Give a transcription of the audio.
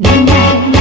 Yeah. yeah.